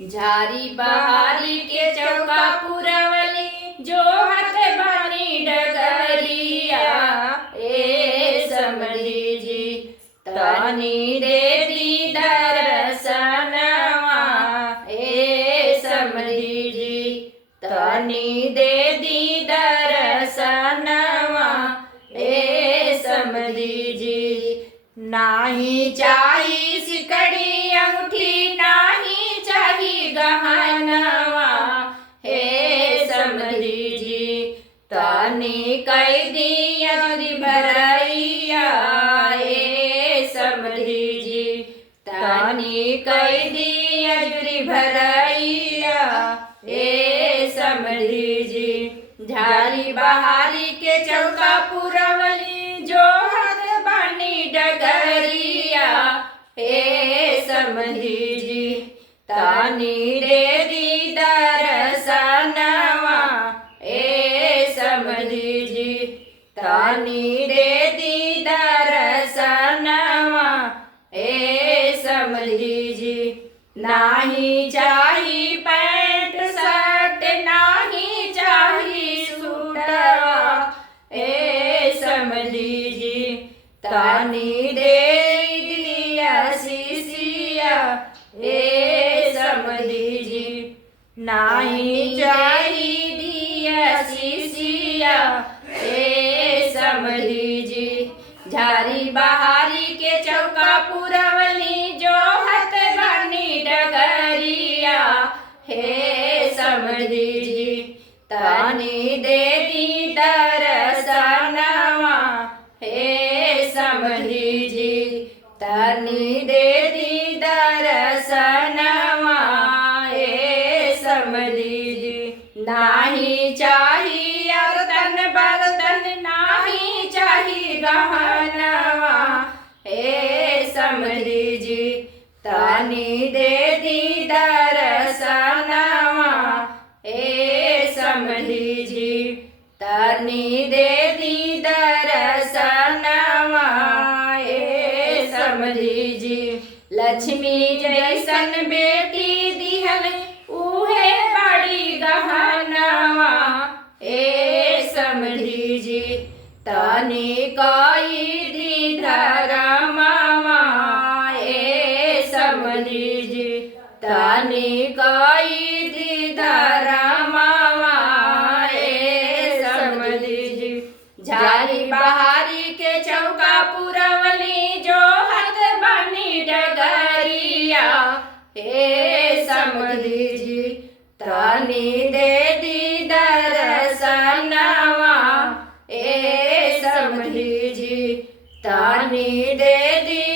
झारी बहारी के चौका पुरवली जो हाथ बानी डगरिया। ए समधी जी तनी दे दी दर्शनवा। ए समधी जी तनी दे दी दर्शनवा। ए समधी जी नाही चाही सिकड़ी अंगूठी नाही चाही गहनवा। हे समधी जी तनी कई दी अजरी भरैया। हे समधी जी तनी कई दी अजरी भरैया। हे समधी जी झारी बहारी के चौका पुरवली जो हाथ बानी डगरिया। हे समधी जी तनी दे दी दर्शनवा। ए समधी जी तनी दे दी दर्शनवा। ए समधी जी नाही चाही पैंट शर्ट नाही चाही सूटवा। ए समधी जी तनी दे दिया शीशिया। ए समधी जी नाही चाही दिया शीशिया। ए समधी जी झारी बहारी के चौका पुरवली जो हाथ बानी डगरिया। हे समधी जी तनी दे दी दर्शनवा। हे समधी जी तनी दे दी दर्शनवा। हे समधी जी नाही चाही अरतन बरतन नाही चाही गहनवा। हे समधी जी तनी दे दी दर्शनवा। हे समधी जी तनी दे दी दर्शनवा। हे समधी जी लक्ष्मी जैसन बेटी दिहल उहे बड़ी गहनवा। ए समधी जी तनी कई दी धरमवा। ए समधी जी तनी कई दी धरमवा। ए समधी जी झारी बहारी के चौका पुरवली जो हाथ बानी डगरिया। हे समधी जी तनी दे दी दर्शनवा। ए समधी जी तनी दे दी